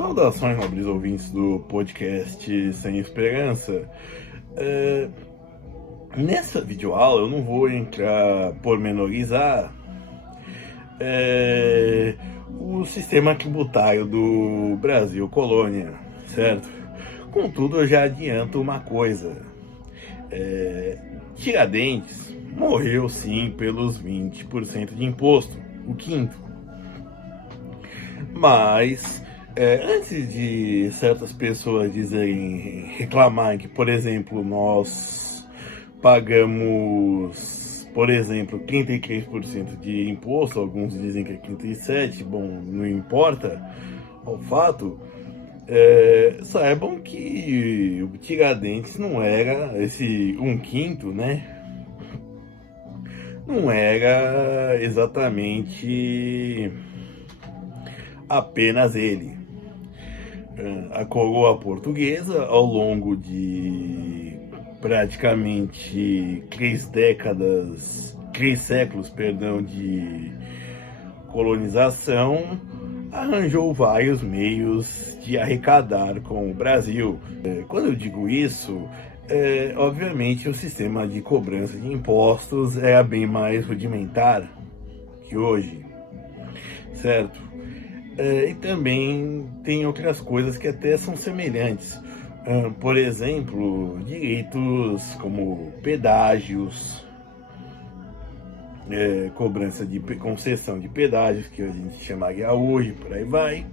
Saudações, nobres ouvintes do podcast Sem Esperança. Nessa videoaula eu não vou entrar pormenorizar o sistema tributário do Brasil colônia, certo? Contudo, eu já adianto uma coisa. Tiradentes morreu sim pelos 20% de imposto, o quinto. Mas antes de certas pessoas reclamarem que, por exemplo, nós pagamos, por exemplo, 33% de imposto, alguns dizem que é 37%, bom, não importa o fato, saibam que o Tiradentes não era esse um quinto, né? Não era exatamente apenas ele. A coroa portuguesa, ao longo de praticamente 3 séculos, de colonização, arranjou vários meios de arrecadar com o Brasil. Quando eu digo isso, obviamente o sistema de cobrança de impostos era bem mais rudimentar que hoje, certo? E também tem outras coisas que até são semelhantes. Por exemplo, direitos como pedágios, cobrança de concessão de pedágios, que a gente chamaria hoje, por aí vai.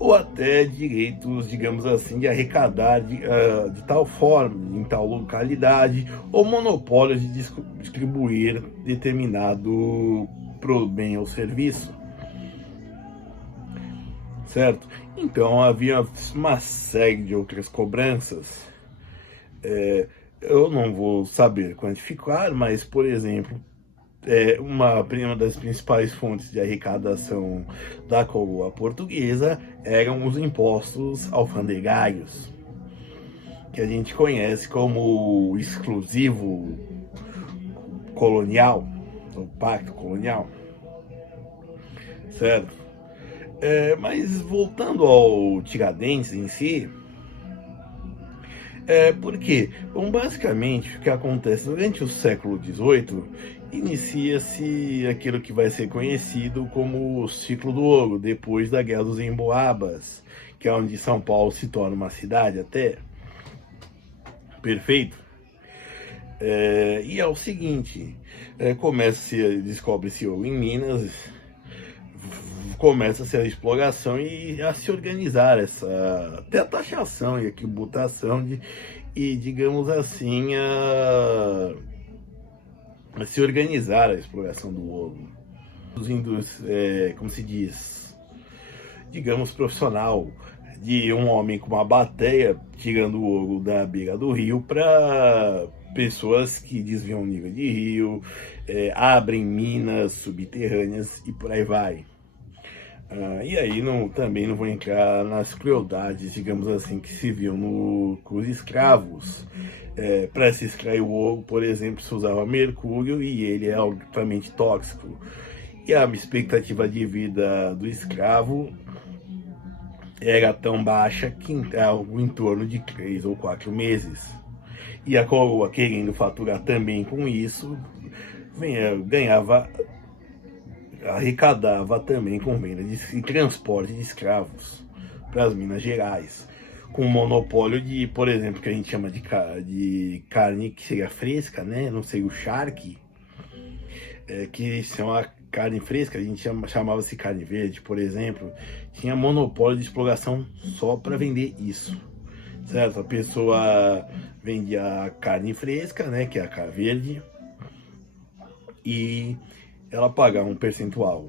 Ou até direitos, digamos assim, de arrecadar de tal forma, em tal localidade, ou monopólios de distribuir determinado bem ou serviço. Certo? Então havia uma série de outras cobranças. Eu não vou saber quantificar, mas, por exemplo, uma das principais fontes de arrecadação da coroa portuguesa eram os impostos alfandegários, que a gente conhece como exclusivo colonial, o pacto colonial, certo? Mas voltando ao Tiradentes em si, por quê? Bom, basicamente o que acontece durante o século XVIII, inicia-se aquilo que vai ser conhecido como o ciclo do ouro, depois da Guerra dos Emboabas, que é onde São Paulo se torna uma cidade até. Perfeito? E é o seguinte, descobre-se ouro em Minas, começa-se a exploração e a se organizar até a taxação e a tributação e digamos assim, a se organizar a exploração do ouro. Como se diz, digamos, profissional, de um homem com uma bateia tirando o ouro da beira do rio para pessoas que desviam o nível de rio, abrem minas subterrâneas e por aí vai. E aí também não vou entrar nas crueldades, digamos assim, que se viu com os escravos. Para se extrair o ouro, por exemplo, se usava mercúrio e ele é altamente tóxico. E a expectativa de vida do escravo era tão baixa que algo em torno de 3 ou 4 meses. E a coroa, querendo faturar também com isso, arrecadava também com venda e transporte de escravos para as Minas Gerais, com o monopólio de, por exemplo, que a gente chama de carne que seria fresca, né? Não sei, o charque, que são a carne fresca, a gente chamava-se carne verde, por exemplo, tinha monopólio de exploração só para vender isso, certo? A pessoa vendia a carne fresca, né, que é a carne verde, e ela pagar um percentual.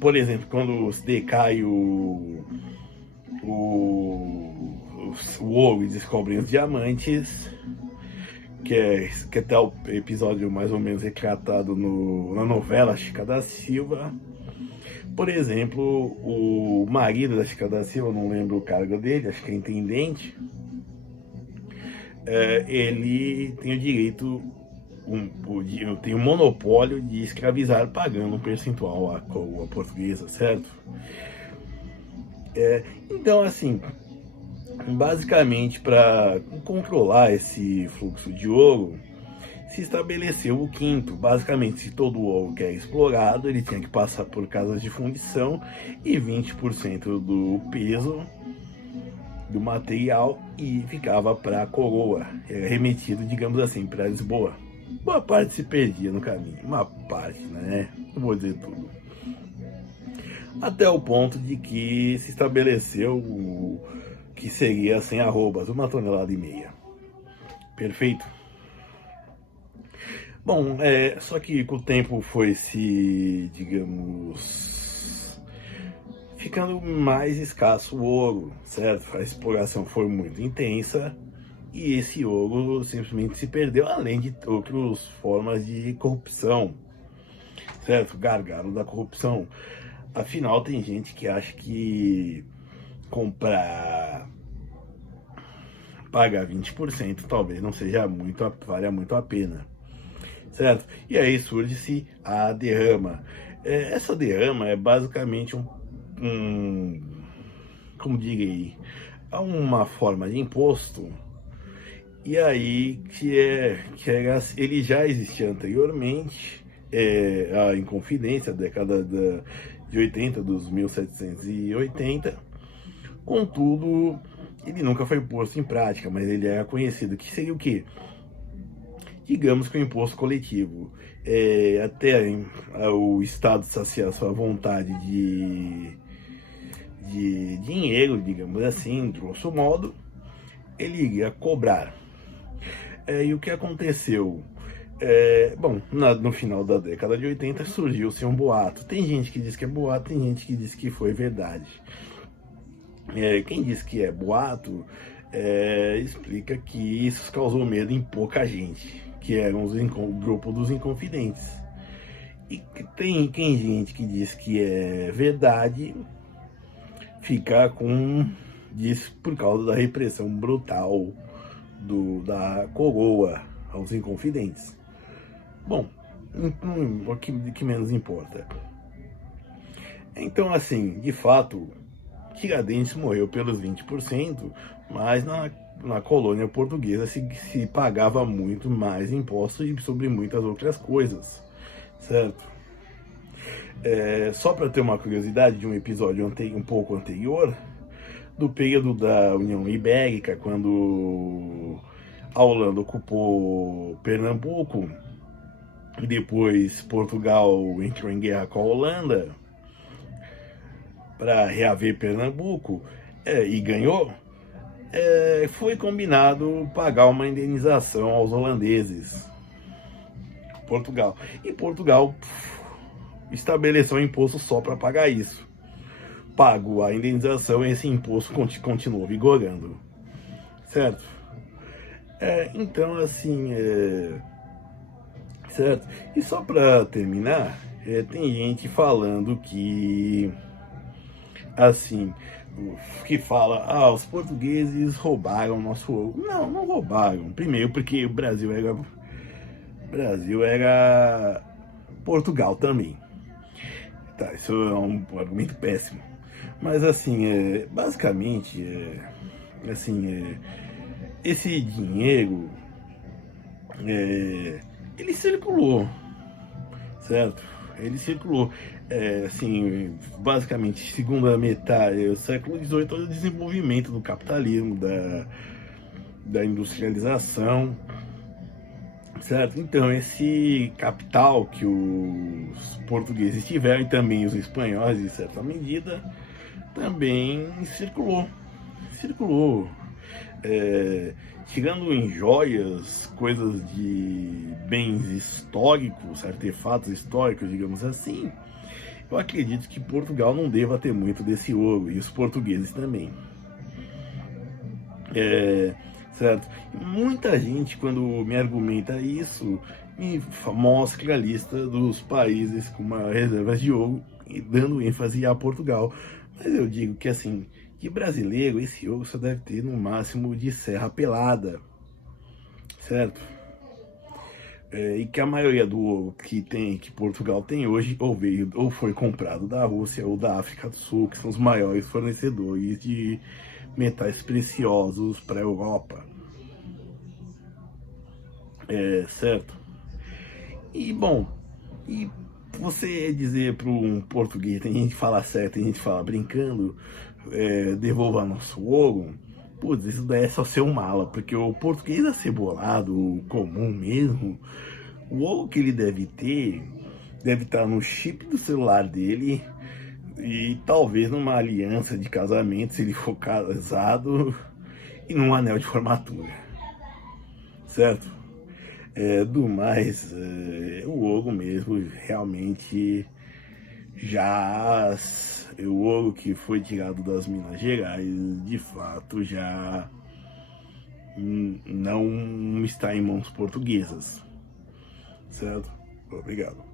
Por exemplo, quando se decai o ouro e descobrem os diamantes, que é tal episódio mais ou menos retratado na novela Chica da Silva. Por exemplo, o marido da Chica da Silva, não lembro o cargo dele, acho que é intendente, ele tem o direito, tem um monopólio de escravizar pagando um percentual à coroa portuguesa, certo? Então, assim, basicamente, para controlar esse fluxo de ouro, se estabeleceu o quinto. Basicamente, se todo o ouro que é explorado, ele tinha que passar por casas de fundição e 20% do peso do material e ficava para a coroa, era remetido, digamos assim, para Lisboa. Boa parte se perdia no caminho, uma parte, né? Não vou dizer tudo. Até o ponto de que se estabeleceu o que seria 100 arrobas, 1,5 toneladas. Perfeito? Bom, só que com o tempo foi se, digamos, ficando mais escasso o ouro, certo? A exploração foi muito intensa e esse ouro simplesmente se perdeu, além de outras formas de corrupção, certo? Gargalo da corrupção. Afinal, tem gente que acha que comprar, pagar 20% talvez não seja muito, valha muito a pena, certo? E aí surge-se a derrama. Essa derrama é basicamente como direi, é uma forma de imposto. E aí ele já existia anteriormente, a Inconfidência, a década de 80, dos 1780. Contudo, ele nunca foi posto em prática, mas ele era conhecido, que seria o quê? Digamos que o imposto coletivo. Até o Estado saciar sua vontade de dinheiro, digamos assim, grosso modo, ele iria cobrar. E o que aconteceu? Bom, no final da década de 80 surgiu-se um boato. Tem gente que diz que é boato, tem gente que diz que foi verdade. Quem diz que é boato, explica que isso causou medo em pouca gente, que eram o grupo dos Inconfidentes. E tem gente que diz que é verdade, fica diz por causa da repressão brutal da coroa aos Inconfidentes. Bom, o que menos importa. Então, assim, de fato, Tiradentes morreu pelos 20%, mas na colônia portuguesa se pagava muito mais impostos sobre muitas outras coisas, certo? Só para ter uma curiosidade de um episódio um pouco anterior, do período da União Ibérica, quando a Holanda ocupou Pernambuco, e depois Portugal entrou em guerra com a Holanda para reaver Pernambuco, e ganhou, foi combinado pagar uma indenização aos holandeses, Portugal. E Portugal estabeleceu um imposto só para pagar isso. Pago a indenização e esse imposto continuou vigorando, certo? Então, assim, certo? E só para terminar, tem gente falando que, assim, que fala, os portugueses roubaram nosso ouro. Não, não roubaram. Primeiro porque o Brasil era Portugal também. Tá, isso é um argumento péssimo. Mas assim, basicamente, assim, esse dinheiro, ele circulou, certo? Ele circulou, assim, basicamente, segunda metade do século XVIII, todo o desenvolvimento do capitalismo, da industrialização, certo? Então, esse capital que os portugueses tiveram, e também os espanhóis, em certa medida, também circulou, tirando em joias, coisas de bens históricos, artefatos históricos, digamos assim. Eu acredito que Portugal não deva ter muito desse ouro, e os portugueses também. Certo? Muita gente, quando me argumenta isso, me mostra a lista dos países com maiores reservas de ouro, dando ênfase a Portugal. Mas eu digo que, assim, de brasileiro, esse ouro só deve ter no máximo de Serra Pelada, certo? e que a maioria do ouro que Portugal tem hoje ou veio ou foi comprado da Rússia ou da África do Sul, que são os maiores fornecedores de metais preciosos para a Europa, certo? E bom, e você dizer para um português, tem gente que fala certo, tem gente que fala brincando, devolva nosso ouro, putz, isso daí é só ser um mala, porque o português acebolado, o comum mesmo, o ouro que ele deve estar no chip do celular dele e talvez numa aliança de casamento, se ele for casado, e num anel de formatura, certo? Do mais, o ouro mesmo realmente já o ouro que foi tirado das Minas Gerais de fato já não está em mãos portuguesas, certo? Obrigado.